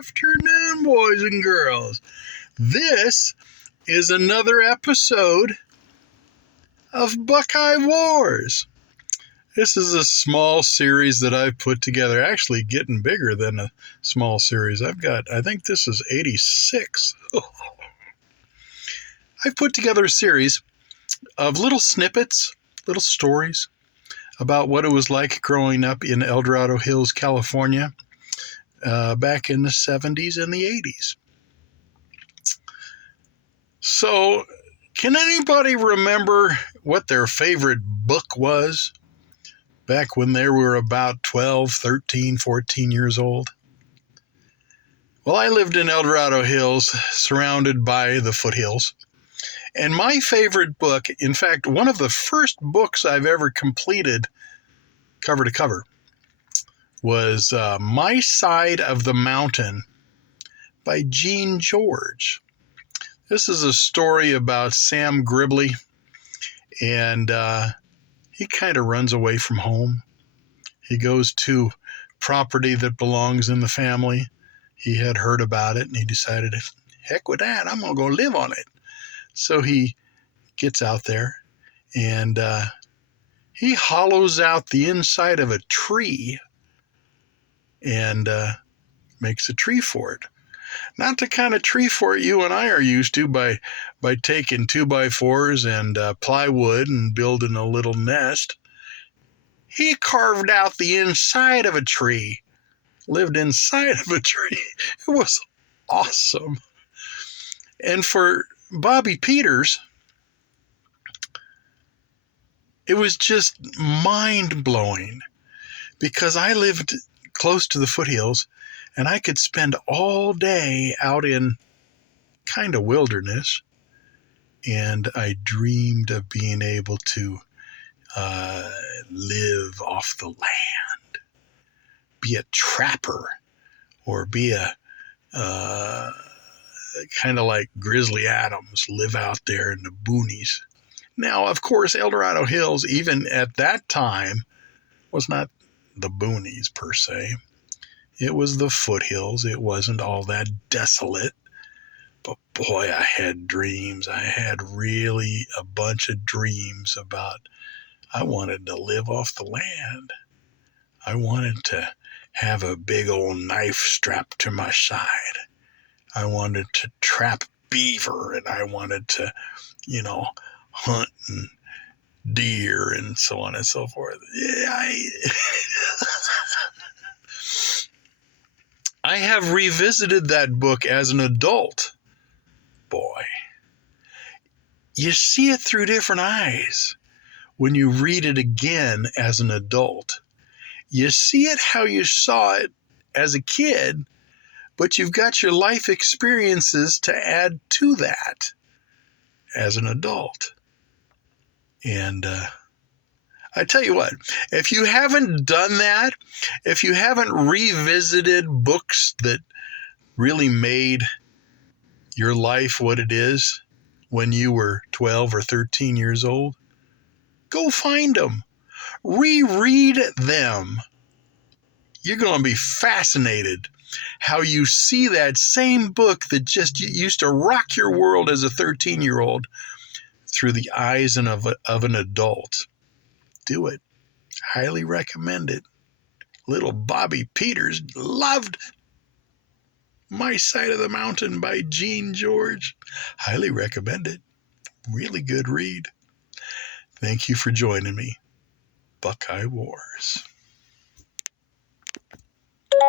afternoon, boys and girls. This is another episode of Buckeye Wars. This is a small series that I've put together, actually getting bigger than a small series. I think this is 86. I've put together a series of little snippets, little stories about what it was like growing up in El Dorado Hills, California, back in the 70s and the 80s. So, can anybody remember what their favorite book was back when they were about 12, 13, 14 years old? Well, I lived in El Dorado Hills, surrounded by the foothills. And my favorite book, in fact, one of the first books I've ever completed cover to cover, was My Side of the Mountain by Gene George. This is a story about Sam Gribley, and he kind of runs away from home. He goes to property that belongs in the family. He had heard about it, and he decided, heck with that, I'm going to go live on it. So he gets out there, and he hollows out the inside of a tree and makes a tree fort. Not the kind of tree fort you and I are used to by taking 2x4s and plywood and building a little nest. He carved out the inside of a tree, lived inside of a tree. It was awesome. And for Bobby Peters, it was just mind-blowing, because I lived close to the foothills, and I could spend all day out in kind of wilderness, and I dreamed of being able to live off the land, be a trapper, or be a kind of like Grizzly Adams, live out there in the boonies. Now, of course, El Dorado Hills, even at that time, was not the boonies per se. It was the foothills. It wasn't all that desolate. But boy, I had dreams. I had really a bunch of dreams about, I wanted to live off the land. I wanted to have a big old knife strapped to my side. I wanted to trap beaver, and I wanted to, hunt and deer and so on and so forth. Yeah, I have revisited that book as an adult. Boy, you see it through different eyes when you read it again as an adult. You see it how you saw it as a kid, but you've got your life experiences to add to that as an adult. And I tell you what, if you haven't done that, if you haven't revisited books that really made your life what it is when you were 12 or 13 years old, go find them. Reread them. You're going to be fascinated how you see that same book that just used to rock your world as a 13-year-old through the eyes of an adult. Do it. Highly recommend it. Little Bobby Peters loved My Side of the Mountain by Gene George. Highly recommend it. Really good read. Thank you for joining me. Buckeye Wars.